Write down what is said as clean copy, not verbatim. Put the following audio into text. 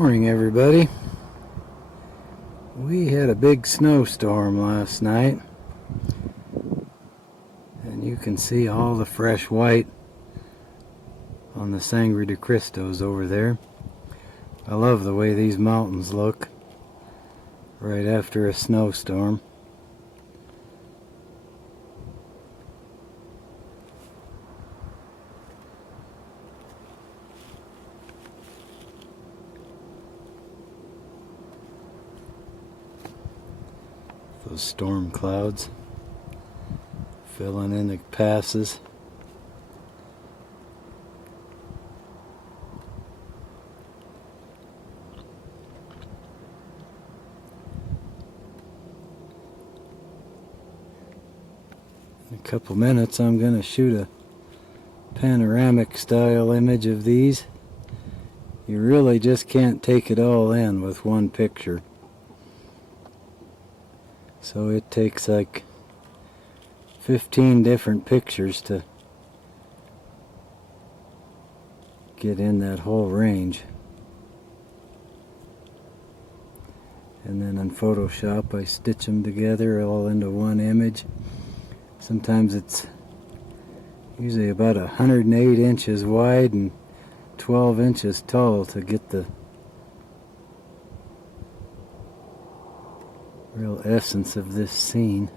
Morning, everybody. We had a big snowstorm last night, and you can see all the fresh white on the Sangre de Cristos over there. I love the way these mountains look right after a snowstorm. Those storm clouds filling in the passes. In a couple minutes I'm going to shoot a panoramic style image of these. You really just can't take it all in with one picture. So it takes like 15 different pictures to get in that whole range. And then in Photoshop I stitch them together all into one image. Sometimes it's usually about 108 inches wide and 12 inches tall to get the real essence of this scene.